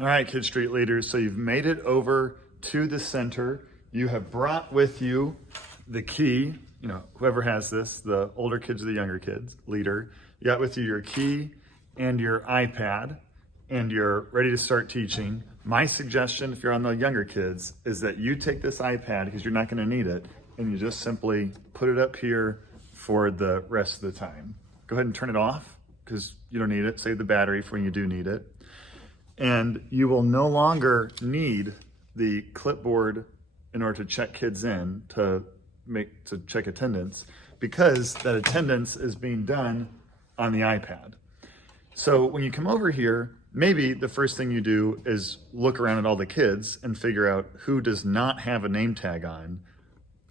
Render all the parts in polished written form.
All right, KidStreet leaders, so you've made it over to the center. You have brought with you the key, whoever has this, the older kids or the younger kids, leader. You got with you your key and your iPad, and you're ready to start teaching. My suggestion, if you're on the younger kids, is that you take this iPad, because you're not gonna need it, and you just simply put it up here for the rest of the time. Go ahead and turn it off, because you don't need it. Save the battery for when you do need it. And you will no longer need the clipboard in order to check kids in to check attendance, because that attendance is being done on the iPad. So when you come over here, maybe the first thing you do is look around at all the kids and figure out who does not have a name tag on,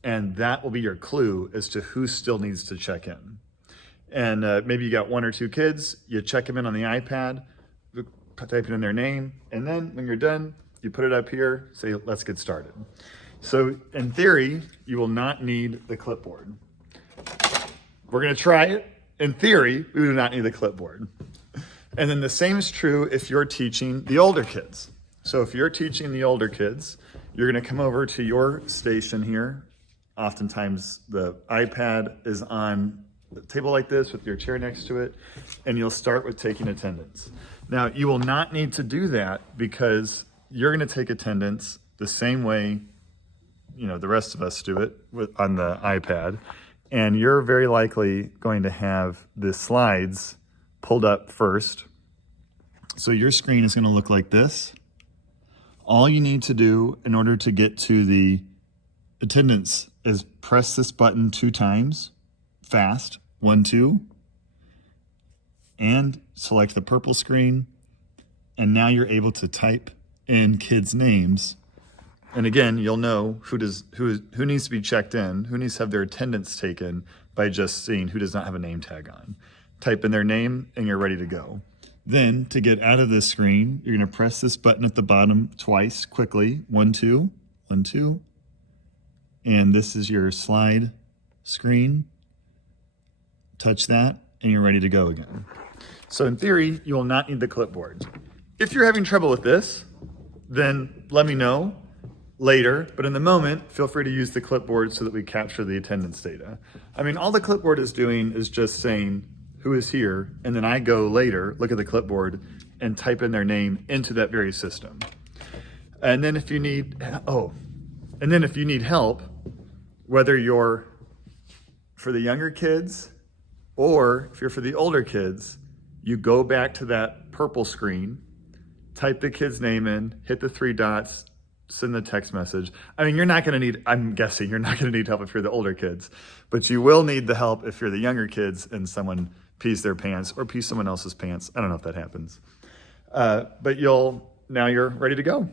and that will be your clue as to who still needs to check in. And maybe you got one or two kids, you check them in on the iPad, type in their name, and then when you're done, you put it up here, say, let's get started. So in theory, you will not need the clipboard. We're gonna try it. In theory, we do not need the clipboard. And then the same is true if you're teaching the older kids. So if you're teaching the older kids, you're gonna come over to your station here. Oftentimes the iPad is on a table like this with your chair next to it, and you'll start with taking attendance. Now, you will not need to do that because you're gonna take attendance the same way the rest of us do it on the iPad, and you're very likely going to have the slides pulled up first. So your screen is gonna look like this. All you need to do in order to get to the attendance is press this button 2 times, fast, 1, 2, and select the purple screen. And now you're able to type in kids' names. And again, you'll know who needs to be checked in, who needs to have their attendance taken by just seeing who does not have a name tag on. Type in their name and you're ready to go. Then to get out of this screen, you're gonna press this button at the bottom twice quickly, 1, 2, 1, 2. And this is your slide screen. Touch that and you're ready to go again. So in theory, you will not need the clipboard. If you're having trouble with this, then let me know later, but in the moment, feel free to use the clipboard so that we capture the attendance data. I mean, all the clipboard is doing is just saying who is here, and then I go later, look at the clipboard, and type in their name into that very system. And then if you need, help, whether you're for the younger kids or if you're for the older kids, you go back to that purple screen, type the kid's name in, hit the 3 dots, send the text message. I mean, I'm guessing you're not gonna need help if you're the older kids, but you will need the help if you're the younger kids and someone pees their pants or pees someone else's pants. I don't know if that happens. But now you're ready to go.